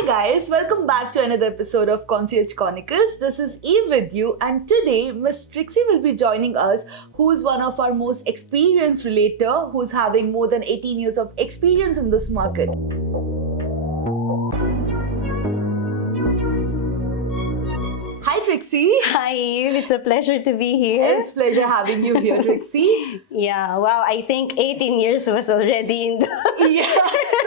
Hi guys, welcome back to another episode of Concierge Chronicles. This is Eve with you, and today Miss Trixie will be joining us, who is one of our most experienced relator, who's having more than 18 years of experience in this market. Hi Trixie. Hi, Eve. It's a pleasure to be here. It's pleasure having you here, Trixie. Yeah, wow. I think 18 years was already in the Yeah,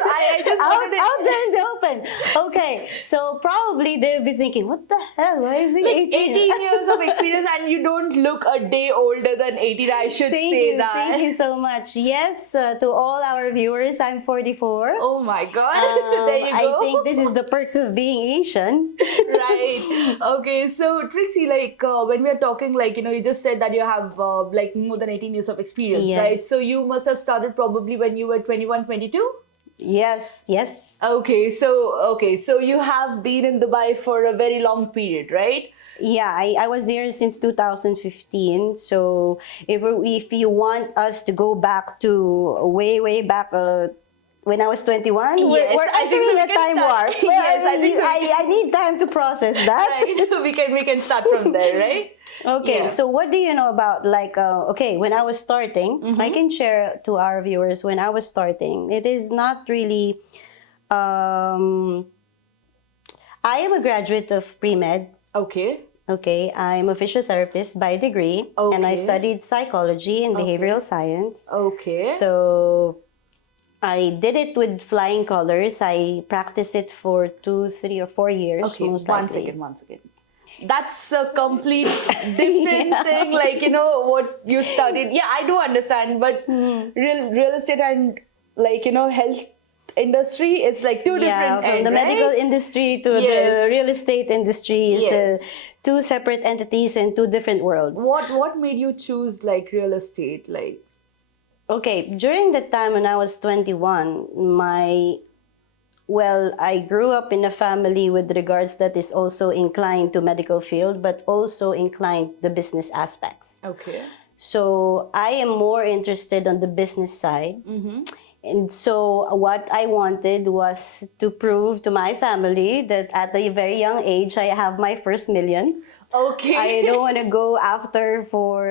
I just out, wanted out there in the open. Okay, so probably they'll be thinking, what the hell? Why is he like 18? 18 years of experience, and you don't look a day older than 18. I should say that. Thank you so much. Yes, to all our viewers, I'm 44. Oh my god. There you I go. think this is the perks of being Asian. Right. Okay. So Trixie, when we are talking, you just said that you have more than 18 years of experience, Yes. right? So you must have started probably when you were 21, 22. Yes. So you have been in Dubai for a very long period, right? Yeah, I was here since 2015. So if you want us to go back to way back when I was 21, Yes, we're I think entering we a can time start. warp. Yes, I think so. I need time to process that. Right. We can start from there, right? Okay, Yeah. so what do you know about when I was starting, I can share to our viewers when I was starting. It is not really I am a graduate of pre-med. Okay. Okay, I'm a physiotherapist by degree, and I Okay. studied psychology and behavioral science. Okay. So I did it with flying colors. I practiced it for 2, 3, or 4 years. Okay, most one likely. second. That's a complete different thing, what you studied. Yeah, I do understand, but real estate and health industry, it's like two different From ends, the right? medical industry to Yes. the real estate industry is Yes. two separate entities and two different worlds. What made you choose real estate? Okay, during the time when I was 21, I grew up in a family with regards that is also inclined to medical field, but also inclined the business aspects. Okay. So I am more interested on the business side. And so what I wanted was to prove to my family that at a very young age, I have my first million. Okay. I don't want to go after for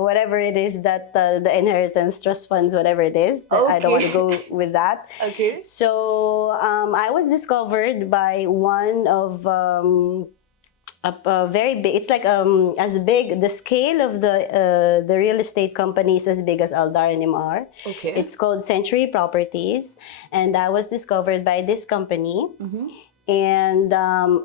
whatever it is that the inheritance, trust funds, whatever it is. I don't want to go with that. Okay. So I was discovered by one of a very big. It's like as big. The scale of the real estate company is as big as Aldar and Imar. Okay. It's called Century Properties, and I was discovered by this company. And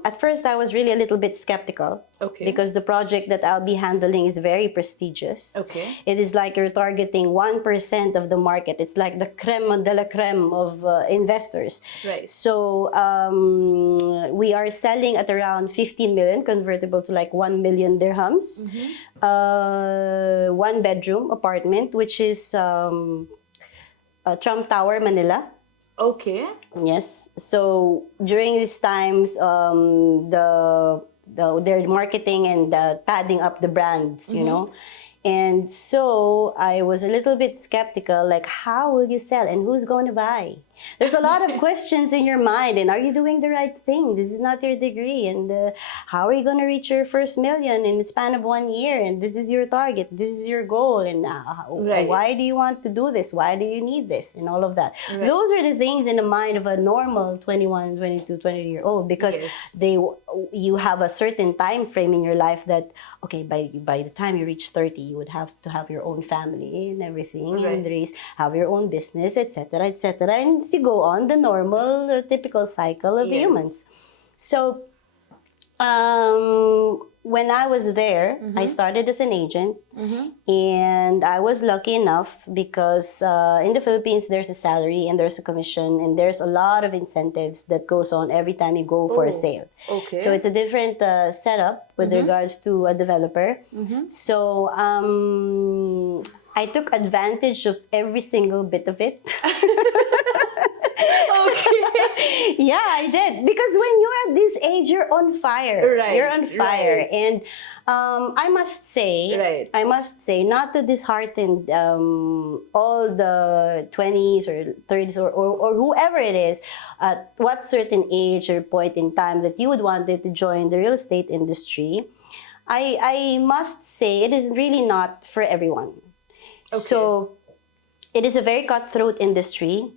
at first, I was really a little bit skeptical. Okay. Because the project that I'll be handling is very prestigious. Okay. It is like you're targeting 1% of the market. It's like the creme de la creme of investors. Right. So we are selling at around 15 million, convertible to like 1 million dirhams. One bedroom apartment, which is Trump Tower, Manila. Okay. Yes. So during these times, their marketing and padding up the brands, you know. And so I was a little bit skeptical, like, how will you sell and who's going to buy? There's a lot of questions in your mind, and are you doing the right thing? This is not your degree, and how are you going to reach your first million in the span of 1 year? And this is your target, this is your goal, and Right. why do you want to do this? Why do you need this? And all of that. Right. Those are the things in the mind of a normal 21, 22, 20-year-old, because Yes. you have a certain time frame in your life that, okay, by the time you reach 30, you would have to have your own family and everything, Right. and have your own business, etc., etc., and you go on the normal, typical cycle of Yes. humans. So, when I was there, I started as an agent, and I was lucky enough because in the Philippines, there's a salary and there's a commission and there's a lot of incentives that goes on every time you go for a Oh, sale. okay. So it's a different setup with regards to a developer. So I took advantage of every single bit of it. Okay. Yeah, I did. Because when you're at this age, you're on fire. Right, You're on fire. right. And I must say, Right. not to dishearten all the 20s or 30s or whoever it is, at what certain age or point in time that you would wanted to join the real estate industry, I must say it is really not for everyone. Okay. So it is a very cutthroat industry,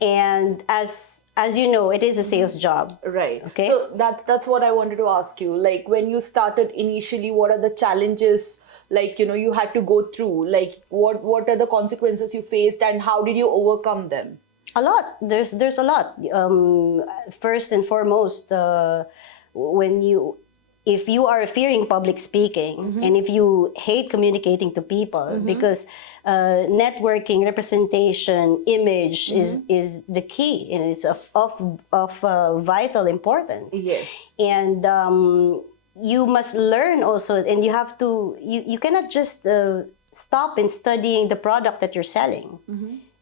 and as you know, it is a sales job. Right. Okay. So that's what I wanted to ask you. Like when you started initially, what are the challenges like you had to go through? Like what are the consequences you faced and how did you overcome them? A lot. There's a lot. First and foremost, when you if you are fearing public speaking and if you hate communicating to people, because networking, representation, image is the key, and it's of vital importance. Yes. And you must learn also, and you have to you cannot just stop in studying the product that you're selling.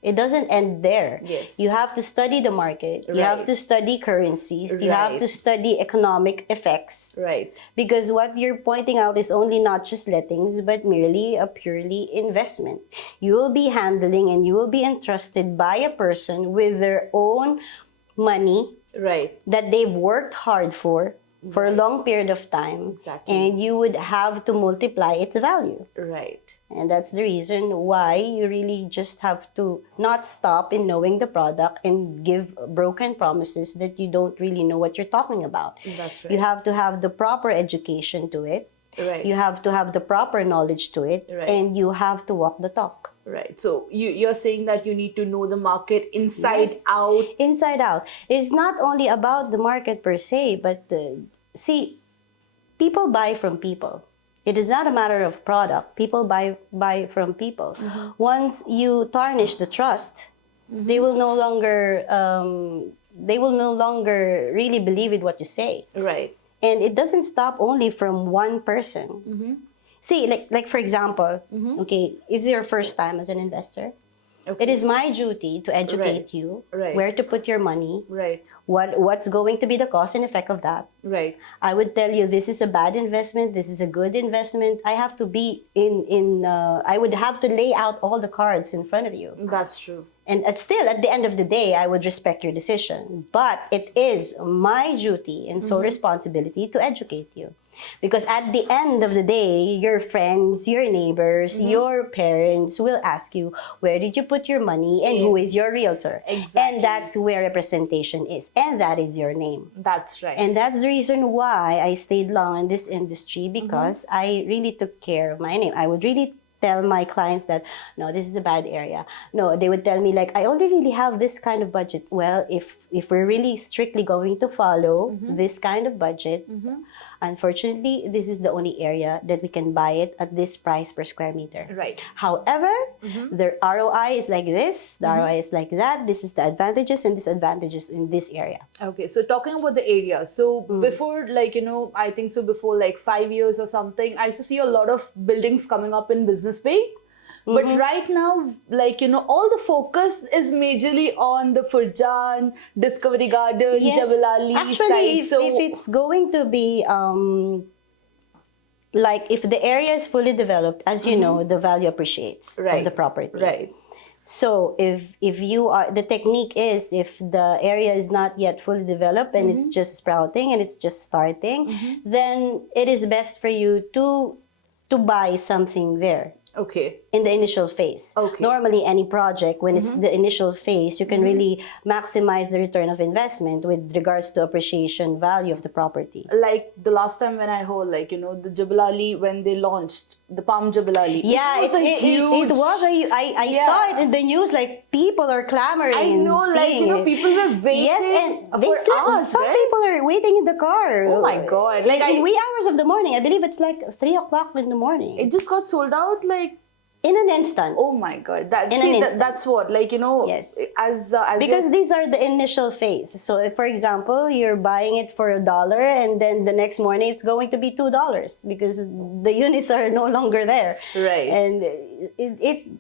It doesn't end there. Yes. You have to study the market. You have Right. to study currencies. You have Right. to study economic effects. Right. Because what you're pointing out is only not just lettings, but merely a purely investment. You will be handling and you will be entrusted by a person with their own money Right. that they've worked hard for a long period of time. Exactly. And you would have to multiply its value. Right. And that's the reason why you really just have to not stop in knowing the product and give broken promises that you don't really know what you're talking about. That's right. You have to have the proper education to it. Right. You have to have the proper knowledge to it. Right. And you have to walk the talk. Right. So you're saying that you need to know the market inside Yes. out. Inside out. It's not only about the market per se, but see, people buy from people. It is not a matter of product. People buy from people. Once you tarnish the trust, they will no longer really believe in what you say. Right. And it doesn't stop only from one person. See, like for example, okay, it's your first time as an investor. Okay. It is my duty to educate Right. you Right. where to put your money, Right. what's going to be the cost and effect of that. Right. I would tell you this is a bad investment, this is a good investment. I have to be I would have to lay out all the cards in front of you. That's true. And still, at the end of the day, I would respect your decision. But it is my duty and sole responsibility to educate you. Because at the end of the day, your friends, your neighbors, your parents will ask you, where did you put your money and who is your realtor? Exactly. And that's where representation is. And that is your name. That's right. And that's the reason why I stayed long in this industry, because I really took care of my name. I would really tell my clients that, no, this is a bad area. No, they would tell me like, I only really have this kind of budget. Well, if we're really strictly going to follow this kind of budget, unfortunately, this is the only area that we can buy it at this price per square meter. Right. However, the ROI is like this, the ROI is like that. This is the advantages and disadvantages in this area. Okay, so talking about the area, so before, like, I think so before like 5 years or something, I used to see a lot of buildings coming up in Business Bay. But right now, like, all the focus is majorly on the Furjan, Discovery Garden, Jebel Ali Actually, side. if it's going to be like if the area is fully developed, as you know, the value appreciates of the property. Right. So if you are, the technique is, if the area is not yet fully developed and it's just sprouting and it's just starting, then it is best for you to buy something there. Okay. In the initial phase. Okay. Normally, any project, when it's the initial phase, you can really maximize the return of investment with regards to appreciation value of the property. Like the last time when I heard, like, the Jebel Ali, when they launched the Palm Jebel Ali. Yeah, it was huge. I saw it in the news, like people are clamoring. I know, and like, saying it. people were waiting Yes, and for hours, some right? people are waiting in the car. Oh my God. Like Like, in wee hours of the morning. I believe it's like 3 o'clock in the morning. it just got sold out, like, In an instant. oh my God. In an instant. That's what, like, Yes. as Because these are the initial phase. So if, for example, you're buying it for $1 and then the next morning it's going to be $2 because the units are no longer there. Right. And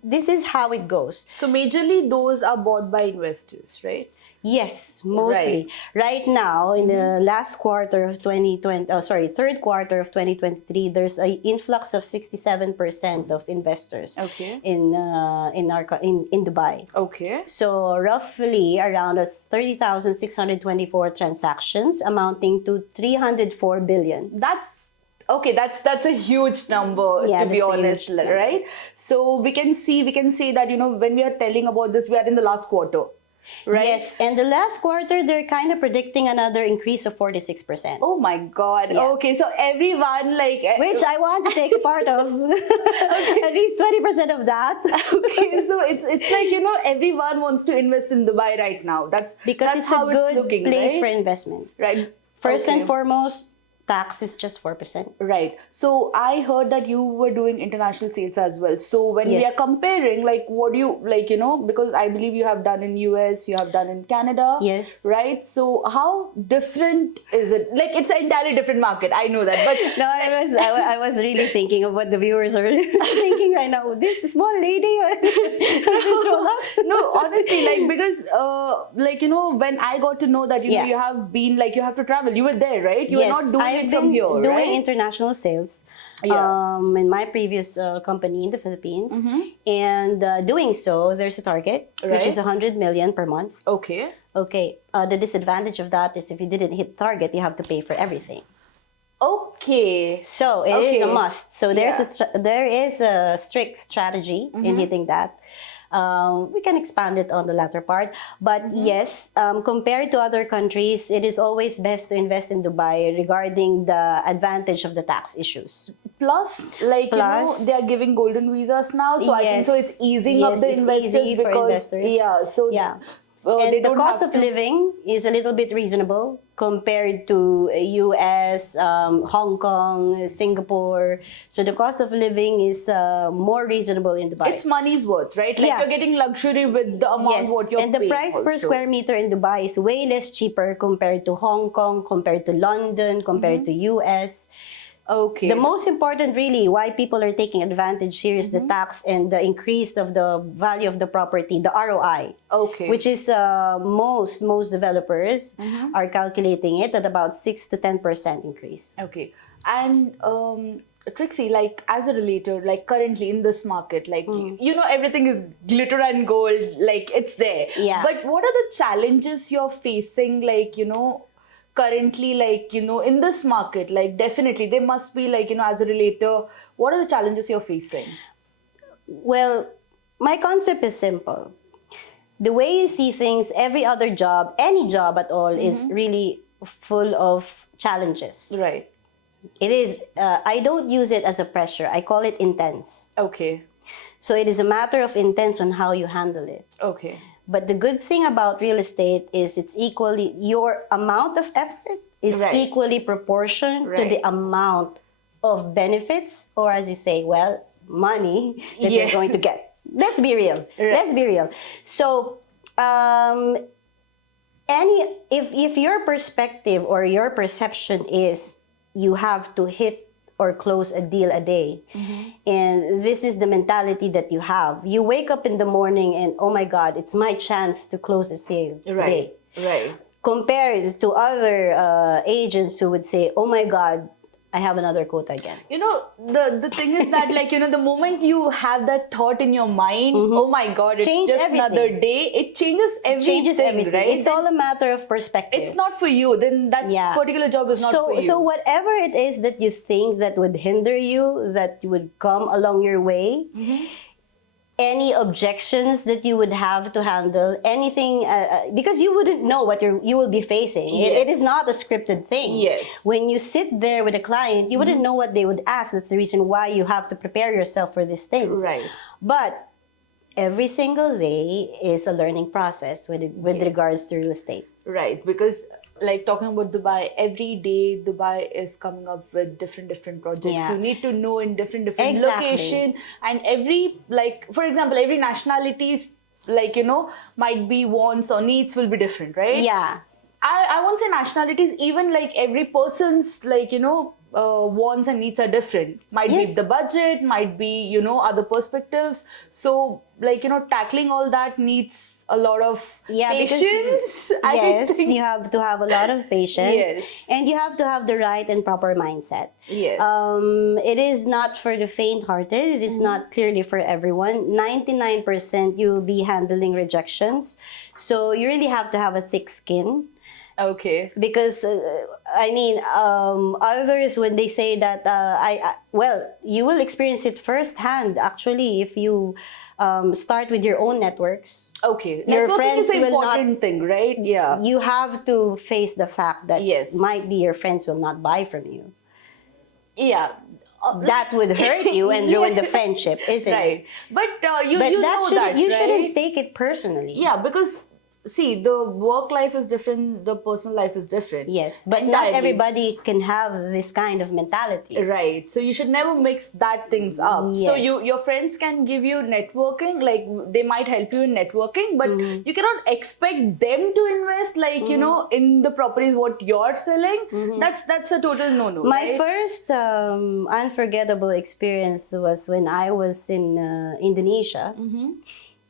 this is how it goes. So majorly those are bought by investors, right? Yes, mostly. Right now, in the last quarter of 2020, third quarter of 2023, there's an influx of 67% of investors Okay. in Dubai. Okay. So roughly around 30,624 transactions amounting to 304 billion. That's okay. That's a huge number, Yeah, to be that's a huge honest, number. right? So we can say that, when we are telling about this, we are in the last quarter, right? Yes, and the last quarter, they're kind of predicting another increase of 46%. Oh my God. Yeah. Okay, so everyone like Which I want to take a part of. At least 20% of that. okay, so it's like, everyone wants to invest in Dubai right now. That's Because it's how a good it's looking, place right? for investment. Right. First Okay. and foremost, tax is just 4%. Right. So I heard that you were doing international sales as well. So when we Yes. are comparing, like, what do you like, because I believe you have done in US, you have done in Canada. Yes. Right. So how different is it? Like, it's an entirely different market. I know that, but No, I was really thinking of what the viewers are thinking right now. This small lady. no, honestly, like, because when I got to know that Yeah. you have been, like, you have to travel. You were there, right? You were not doing I've it from been here, doing right? international sales. Yeah. In my previous company in the Philippines, and doing so, there's a target which is Right. 100 million per month. Okay. Okay, the disadvantage of that is if you didn't hit target, you have to pay for everything. Okay. So it is a Okay. must. So there's Yeah. there is a strict strategy in hitting that. We can expand it on the latter part, but yes, compared to other countries, it is always best to invest in Dubai regarding the advantage of the tax issues. Plus, like, Plus- they are giving golden visas now, so I think so it's easing up Yes, the it's investors easy for because investors. yeah, so Yeah. they And the don't cost have of to. living is a little bit reasonable compared to US, Hong Kong, Singapore. So the cost of living is more reasonable in Dubai. It's money's worth, right? Like, Yeah. you're getting luxury with the amount what you're and the paying price per also. square meter in Dubai is way less cheaper compared to Hong Kong, compared to London, compared to US. Okay. The most important, really, why people are taking advantage here is the tax and the increase of the value of the property, the ROI. Okay. Which is most developers are calculating it at about 6 to 10% increase. Okay. And Trixie, like, as a relator, like, currently in this market, like, everything is glitter and gold, like, it's there. Yeah. But what are the challenges you're facing, like, currently, like, in this market? Like, definitely, there must be, like, as a relator, what are the challenges you're facing? Well, my concept is simple. The way you see things, every other job, any job at all, is really full of challenges. Right. It is, I don't use it as a pressure. I call it intense. Okay. So it is a matter of intense on how you handle it. Okay. But the good thing about real estate is it's equally, your amount of effort is Right. equally proportional to Right. the amount of benefits, or as you say, well, money that you're Yes. going to get. Let's be real. Right. Let's be real. So, if your perspective or your perception is you have to hit or close a deal a day, and this is the mentality that you have, you wake up in the morning and, oh my God, it's my chance to close a sale today. Right. Compared to other agents who would say, oh my God, I have another quota again. The thing is that, like, the moment you have that thought in your mind, oh my God, it's Change just everything. another day, it changes everything, Changes everything. right? It's all a matter of perspective. It's not for you, then that Yeah. particular job is not for you. So whatever it is that you think that would hinder you, that would come along your way, any objections that you would have to handle, anything, because you wouldn't know what you will be facing. It Yes. is not a scripted thing. Yes. When you sit there with a client, you wouldn't know what they would ask. That's the reason why you have to prepare yourself for these things. Right. But every single day is a learning process with Yes. regards to real estate. Right, because, like, talking about Dubai, every day Dubai is coming up with different projects. Yeah. You need to know in different Exactly. location, and every, like, for example, every nationalities, like, might be wants or needs will be different, right? Yeah. I won't say nationalities, even like every person's, like, wants and needs are different. Might be Yes. the budget, might be, you know, other perspectives. So, like, you know, tackling all that needs a lot of Because patience. I yes, think. you have to have a lot of patience, Yes. and you have to have the right and proper mindset. Yes. It is not for the faint-hearted. It is not clearly for everyone. 99% you will be handling rejections, so you really have to have a thick skin. Okay. Because I mean, others, when they say that well, you will experience it firsthand actually if you start with your own networks. Okay. Your Networking friends is an will not- important thing, right? Yeah. You have to face the fact that Yes. might be your friends will not buy from you. Yeah. That would hurt you and ruin the friendship, isn't Right. it? But you But you know that, you right? shouldn't take it personally. Yeah, because see, the work life is different, the personal life is different. Yes, but not Entirely. everybody can have this kind of mentality. Right. So you should never mix that things up. So Yes. your friends can give you networking, like they might help you in networking, but Mm-hmm. you cannot expect them to invest, like, you know, in the properties what you're selling. That's a total no-no. Mm-hmm. My right? first unforgettable experience was when I was in Indonesia. Mm-hmm.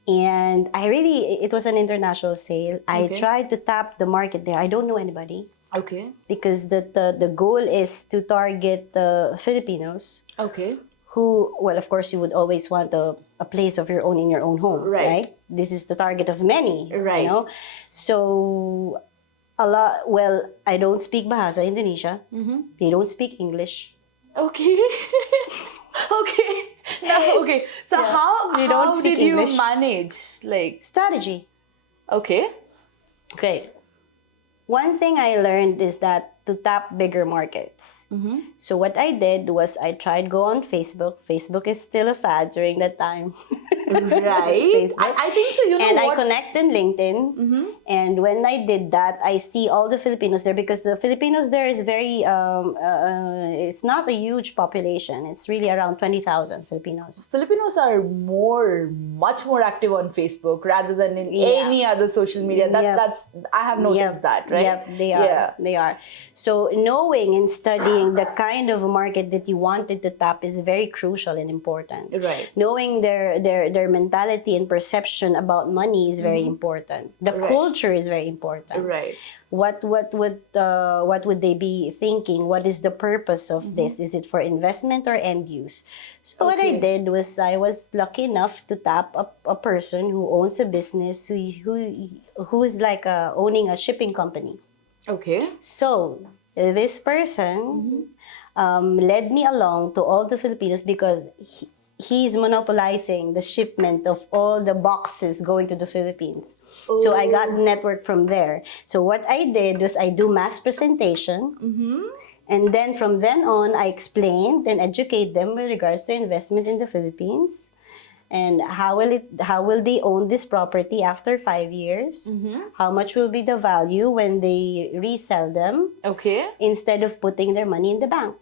And it was an international sale. I Okay. tried to tap the market there. I don't know anybody Okay. because the goal is to target Filipinos Okay. who, well, of course, you would always want a place of your own in your own home, Right. right? This is the target of many, Right. you know? So, I don't speak Bahasa Indonesia. Mm-hmm. They don't speak English. Okay. Okay. Now, okay. So Yeah. how We don't how speak did you English. manage? Like, Strategy. okay. Okay. One thing I learned is that to tap bigger markets. Mm-hmm. So what I did was I tried go on Facebook. Facebook is still a fad during that time. Right. Facebook. I think so. You know And what? I connect in LinkedIn. Mm-hmm. And when I did that, I see all the Filipinos there because the Filipinos there is very, it's not a huge population. It's really around 20,000 Filipinos. Filipinos are much more active on Facebook rather than in Yeah. any other social media. Yep. That's I have noticed that, right? Yep, they are. Yeah. They are. So knowing and studying the kind of market that you wanted to tap is very crucial and important. Right. Knowing their mentality and perception about money is very important. The Right. culture is very important. Right. What would they be thinking? What is the purpose of this? Is it for investment or end use? So what I Okay. did was I was lucky enough to tap a person who owns a business who is like owning a shipping company. Okay. So this person led me along to all the Filipinos because he's monopolizing the shipment of all the boxes going to the Philippines. So I got network from there. So what I did was I do mass presentation. Mm-hmm. And then from then on, I explained and educate them with regards to investment in the Philippines and how will they own this property after 5 years? Mm-hmm. How much will be the value when they resell them Okay. instead of putting their money in the bank?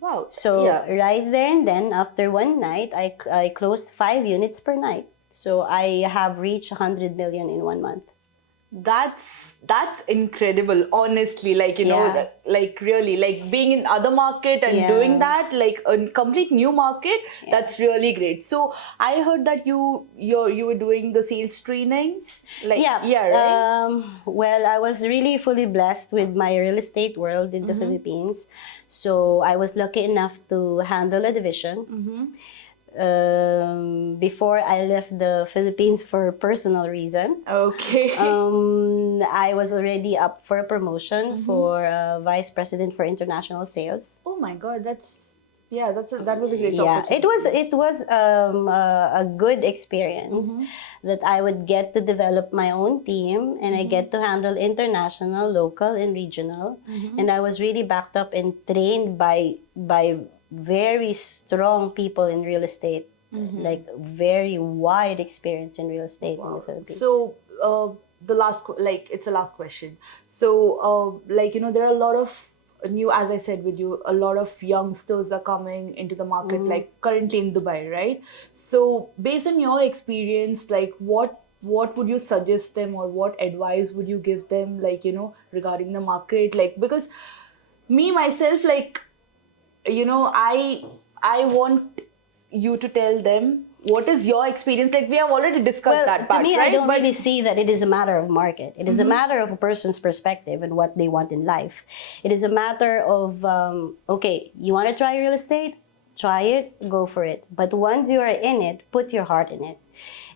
Wow. So yeah. right there and then, after one night, I closed 5 units per night. So I have reached 100 million in 1 month. That's incredible, honestly. Like, you know, Yeah. like really, like being in other market and Yeah. doing that, like a complete new market, that's really great. So I heard that you were doing the sales training. Like, yeah, right? Well, I was really fully blessed with my real estate world in the Philippines. So I was lucky enough to handle a division. Mm-hmm. Before I left the Philippines for personal reason. Okay. I was already up for a promotion for vice president for international sales. Oh my God, that was a great Yeah, opportunity. it was a good experience that I would get to develop my own team and I get to handle international, local, and regional. And I was really backed up and trained by very strong people in real estate, like very wide experience in real estate in the Philippines. So it's a last question. So like, you know, there are a lot of new, as I said with you, a lot of youngsters are coming into the market, like currently in Dubai, right? So based on your experience, like what would you suggest them or what advice would you give them, like, you know, regarding the market? Like, because me myself, like, I want you to tell them what is your experience. Like we have already discussed that part, to me, right? I don't really see that it is a matter of market. It is a matter of a person's perspective and what they want in life. It is a matter of, okay, you want to try real estate? Try it, go for it. But once you are in it, put your heart in it.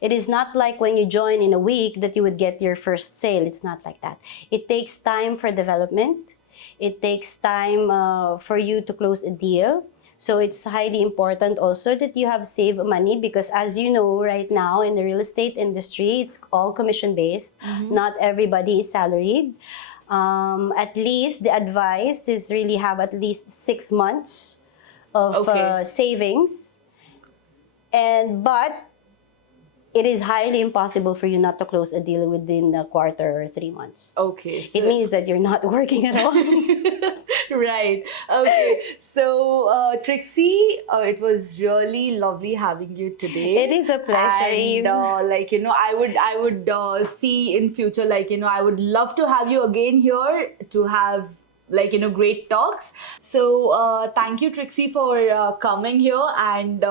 It is not like when you join in a week that you would get your first sale. It's not like that. It takes time for development. It takes time for you to close a deal. So it's highly important also that you have saved money because as you know right now in the real estate industry, it's all commission based. Not everybody is salaried. At least the advice is really have at least 6 months of Okay. savings. But it is highly impossible for you not to close a deal within a quarter or 3 months. Okay. So It means that you're not working at all. right. Okay. So, Trixie, it was really lovely having you today. It is a pleasure, Eve. And I would see in future, I would love to have you again here to have great talks. So thank you, Trixie, for coming here and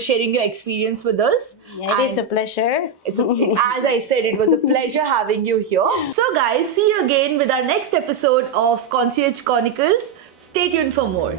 sharing your experience with us. Yeah, it is a pleasure. As I said, it was a pleasure having you here. So, guys, see you again with our next episode of Concierge Chronicles. Stay tuned for more.